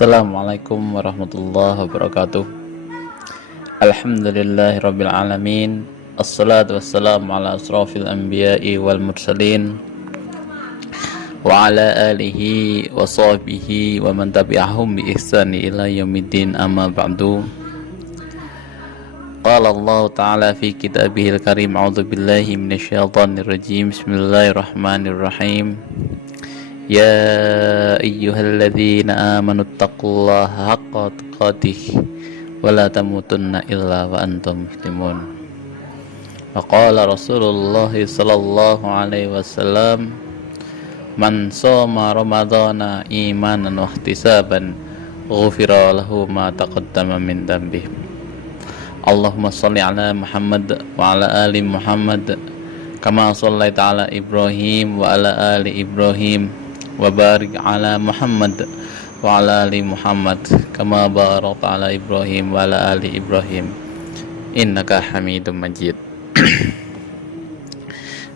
Assalamualaikum warahmatullahi wabarakatuh. Alhamdulillahirabbil alamin. Assalatu wassalamu ala asrofil anbiya'i wal mursalin wa ala alihi wa sahbihi wa man tabi'ahum bi ihsani ila yaumiddin, amma ba'du. Qala Allah ta'ala fi kitabihil karim, a'udzu billahi minasyaitonir rajim. Bismillahirrahmanirrahim. Ya ayyuhalladzina amanu taqullaha haqqa tuqatih wa la tamutunna illa wa antum muslimun. Wa qala Rasulullah sallallahu alaihi wasallam, man shoma ramadhana imanan wa ihtisaban ghufira lahu ma taqaddama min dhanbihi. Allahumma shalli ala Muhammad wa ala ali Muhammad kama shallaita ala Ibrahim wa ala ali Ibrahim wa barik ala Muhammad wa ala ali Muhammad kama barakta ala Ibrahim wa ala ali Ibrahim innaka Hamidum Majid.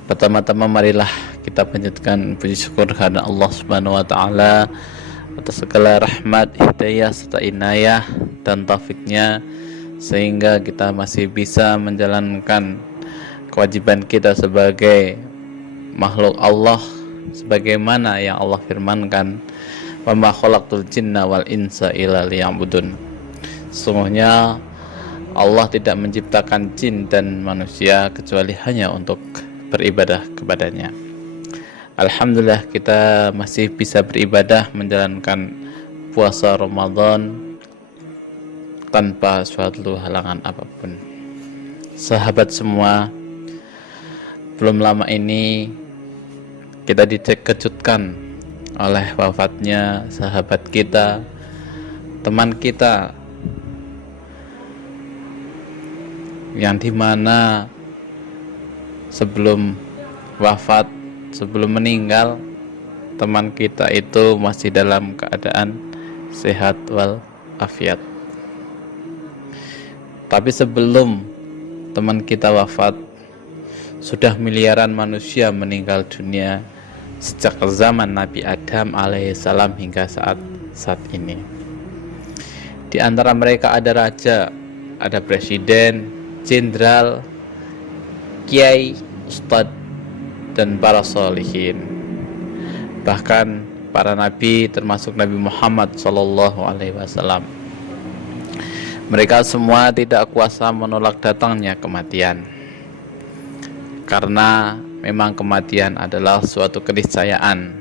Pertama-tama marilah kita panjatkan puji syukur kepada Allah Subhanahu wa taala atas segala rahmat, hidayah serta inayah dan taufiknya sehingga kita masih bisa menjalankan kewajiban kita sebagai makhluk Allah sebagaimana yang Allah firmankan, wa ma khalaqtul jinna wal insa illa liya'budun. Sesungguhnya Allah tidak menciptakan jin dan manusia kecuali hanya untuk beribadah kepadanya. Alhamdulillah kita masih bisa beribadah menjalankan puasa Ramadan tanpa suatu halangan apapun. Sahabat semua, belum lama ini kita dikejutkan oleh wafatnya sahabat kita, teman kita, yang dimana sebelum wafat, sebelum meninggal, teman kita itu masih dalam keadaan sehat wal afiat. Tapi sebelum teman kita wafat, sudah miliaran manusia meninggal dunia sejak zaman Nabi Adam alaihissalam hingga saat ini. Di antara mereka ada raja, ada presiden, jenderal, kiai, ustadz, dan para sholihin. Bahkan para nabi termasuk Nabi Muhammad SAW. Mereka semua tidak kuasa menolak datangnya kematian, karena memang kematian adalah suatu keniscayaan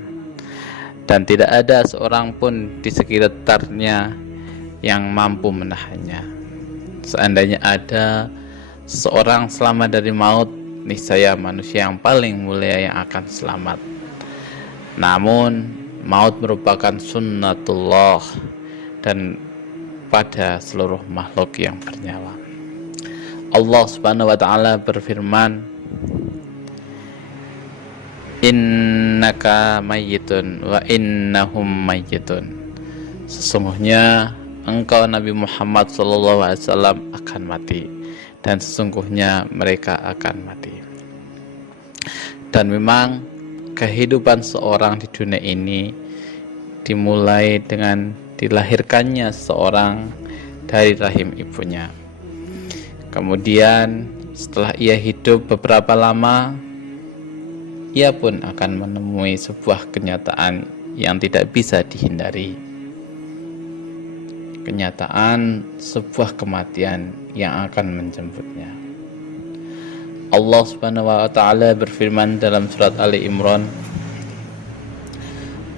dan tidak ada seorang pun di sekitarnya yang mampu menahannya. Seandainya ada seorang selamat dari maut, niscaya manusia yang paling mulia yang akan selamat. Namun maut merupakan sunnatullah dan pada seluruh makhluk yang bernyawa. Allah Subhanahu wa taala berfirman, innaka mayyitun wa innahum mayyitun. Sesungguhnya engkau Nabi Muhammad SAW akan mati, dan sesungguhnya mereka akan mati. Dan memang kehidupan seorang di dunia ini dimulai dengan dilahirkannya seorang dari rahim ibunya. Kemudian setelah ia hidup beberapa lama, ia pun akan menemui sebuah kenyataan yang tidak bisa dihindari. Kenyataan sebuah kematian yang akan menjemputnya. Allah Subhanahu wa taala berfirman dalam surat Ali Imran,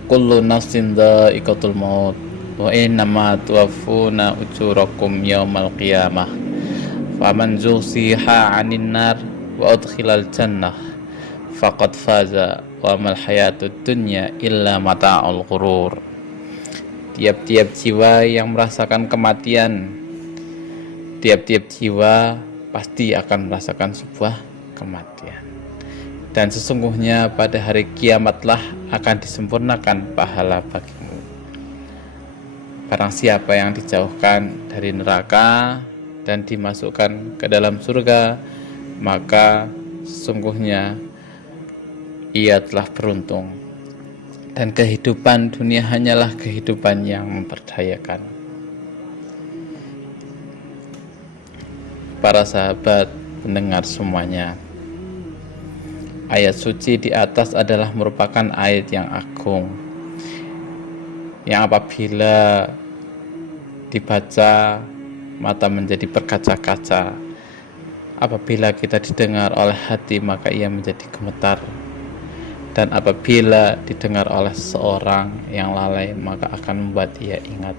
kullu nafsin dha'iqatul maut wa innama tuwaffuna ujurakum yaumal qiyamah faman zuhziha 'anil nar wa udkhilal jannah faqad faza wa mal hayatud dunya illa mata'ul ghurur. Tiap-tiap jiwa yang merasakan kematian, tiap-tiap jiwa pasti akan merasakan sebuah kematian. Dan sesungguhnya pada hari kiamatlah akan disempurnakan pahala bagimu. Barang siapa yang dijauhkan dari neraka dan dimasukkan ke dalam surga, maka sesungguhnya ia telah beruntung. Dan kehidupan dunia hanyalah kehidupan yang memperdayakan. Para sahabat pendengar semuanya, ayat suci di atas adalah merupakan ayat yang agung, yang apabila dibaca mata menjadi berkaca-kaca, apabila kita didengar oleh hati maka ia menjadi gemetar, dan apabila didengar oleh seorang yang lalai maka akan membuat ia ingat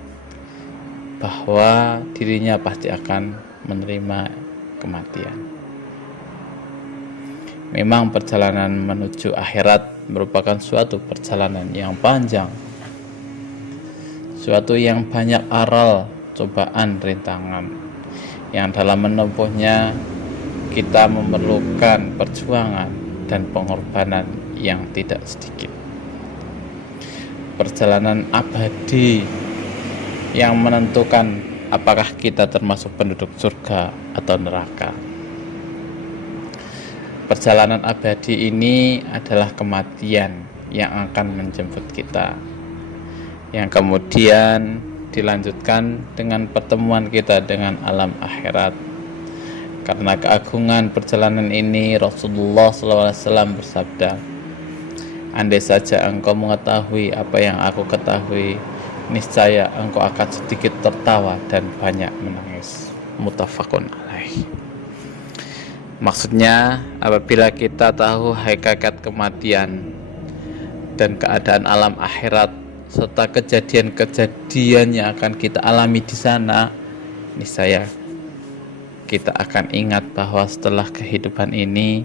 bahwa dirinya pasti akan menerima kematian. Memang perjalanan menuju akhirat merupakan suatu perjalanan yang panjang, suatu yang banyak aral, cobaan, rintangan, yang dalam menempuhnya kita memerlukan perjuangan dan pengorbanan yang tidak sedikit. Perjalanan abadi yang menentukan apakah kita termasuk penduduk surga atau neraka. Perjalanan abadi ini adalah kematian yang akan menjemput kita, yang kemudian dilanjutkan dengan pertemuan kita dengan alam akhirat. Karena keagungan perjalanan ini, Rasulullah SAW bersabda, andai saja engkau mengetahui apa yang aku ketahui, niscaya engkau akan sedikit tertawa dan banyak menangis. Muttafaqun alaih. Maksudnya, apabila kita tahu hakikat kematian dan keadaan alam akhirat serta kejadian-kejadian yang akan kita alami di sana, niscaya kita akan ingat bahwa setelah kehidupan ini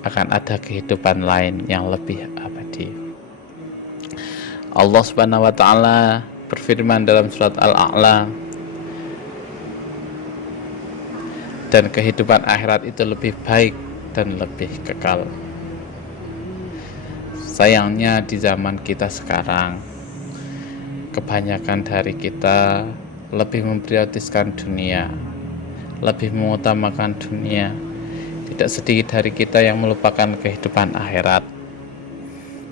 akan ada kehidupan lain yang lebih abadi. Allah Subhanahu wa taala berfirman dalam surat Al-A'la, dan kehidupan akhirat itu lebih baik dan lebih kekal. Sayangnya di zaman kita sekarang, kebanyakan dari kita lebih memprioritaskan dunia, lebih mengutamakan dunia. Tidak sedikit dari kita yang melupakan kehidupan akhirat.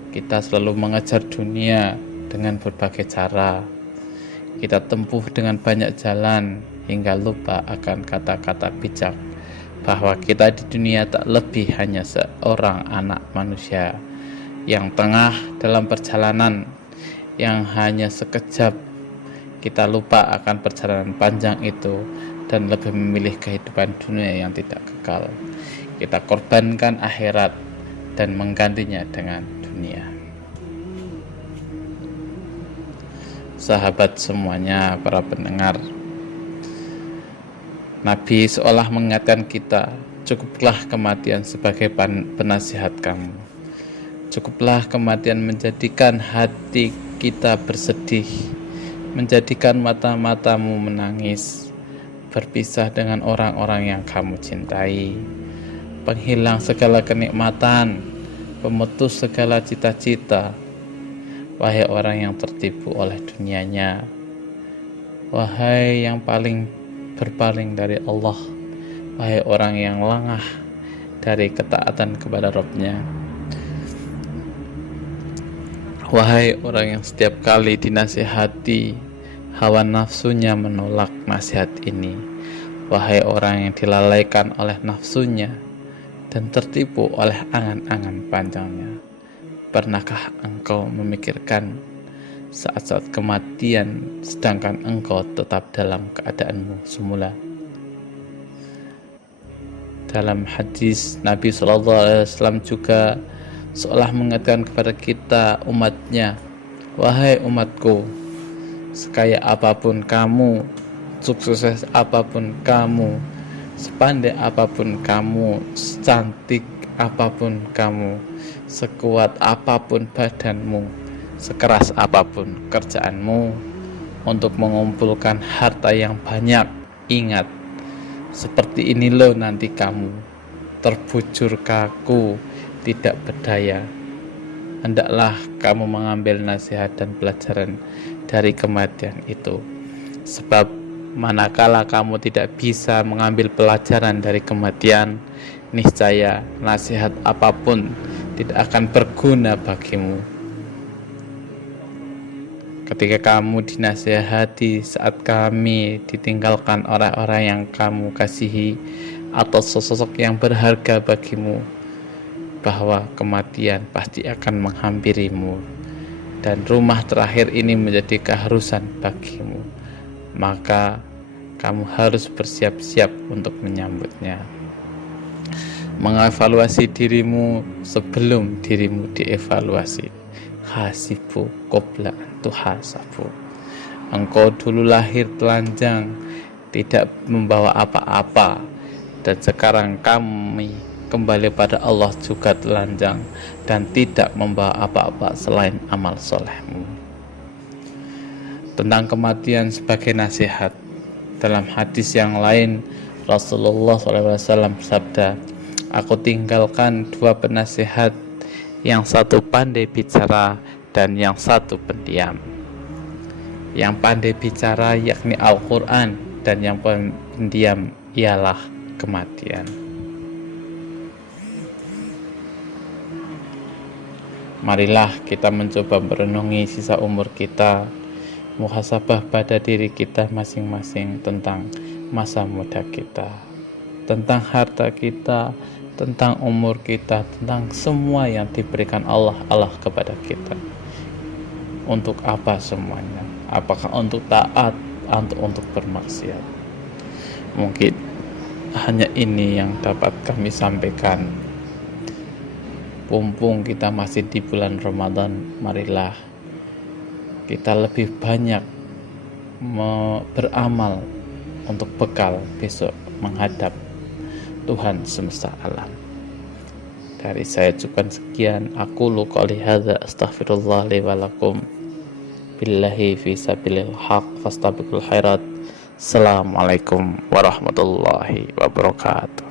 Kita selalu mengejar dunia dengan berbagai cara. Kita tempuh dengan banyak jalan hingga lupa akan kata-kata bijak bahwa kita di dunia tak lebih hanya seorang anak manusia yang tengah dalam perjalanan yang hanya sekejap. Kita lupa akan perjalanan panjang itu dan lebih memilih kehidupan dunia yang tidak kekal. Kita korbankan akhirat dan menggantinya dengan dunia. Sahabat semuanya, para pendengar, Nabi seolah mengingatkan kita, cukuplah kematian sebagai penasihat kamu. Cukuplah kematian menjadikan hati kita bersedih, menjadikan mata-matamu menangis, berpisah dengan orang-orang yang kamu cintai, penghilang segala kenikmatan, pemutus segala cita-cita. Wahai orang yang tertipu oleh dunianya, wahai yang paling berpaling dari Allah, wahai orang yang lengah dari ketaatan kepada Rabb-Nya, wahai orang yang setiap kali dinasihati hawa nafsunya menolak nasihat ini, wahai orang yang dilalaikan oleh nafsunya dan tertipu oleh angan-angan panjangnya. Pernahkah engkau memikirkan saat-saat kematian sedangkan engkau tetap dalam keadaanmu semula? Dalam hadis Nabi SAW juga seolah mengingatkan kepada kita umatnya, wahai umatku, sekaya apapun kamu, sukses apapun kamu, sepandai apapun kamu, secantik apapun kamu, sekuat apapun badanmu, sekeras apapun kerjaanmu untuk mengumpulkan harta yang banyak, ingat, seperti ini loh nanti kamu, terbujur kaku, tidak berdaya. Hendaklah kamu mengambil nasihat dan pelajaran dari kematian itu, sebab manakala kamu tidak bisa mengambil pelajaran dari kematian, niscaya nasihat apapun tidak akan berguna bagimu. ketika kamu dinasihati saat kami ditinggalkan orang-orang yang kamu kasihi atau sosok yang berharga bagimu, bahwa kematian pasti akan menghampirimu dan rumah terakhir ini menjadi keharusan bagimu, maka kamu harus bersiap-siap untuk menyambutnya. Mengevaluasi dirimu sebelum dirimu dievaluasi. Hasibu qabla an tuhasabu. Engkau dulu lahir telanjang, tidak membawa apa-apa, dan sekarang kami kembali pada Allah juga telanjang dan tidak membawa apa-apa selain amal solehmu. Tentang kematian sebagai nasihat, dalam hadis yang lain Rasulullah SAW bersabda, aku tinggalkan dua penasihat, yang satu pandai bicara dan yang satu pendiam. Yang pandai bicara yakni Al-Quran, dan yang pendiam ialah kematian. Marilah kita mencoba merenungi sisa umur kita, muhasabah pada diri kita masing-masing tentang masa muda kita, tentang harta kita, tentang umur kita, tentang semua yang diberikan Allah kepada kita. Untuk apa semuanya? Apakah untuk taat atau untuk bermaksiat? Mungkin hanya ini yang dapat kami sampaikan. Mumpung kita masih di bulan Ramadan, marilah kita lebih banyak beramal untuk bekal besok menghadap Tuhan semesta alam. Dari saya cukupkan sekian. Aqulu qouli hadza astaghfirullah li wa lakum. Billahi fi sabilil haq fastabiqul khairat. Assalamualaikum warahmatullahi wabarakatuh.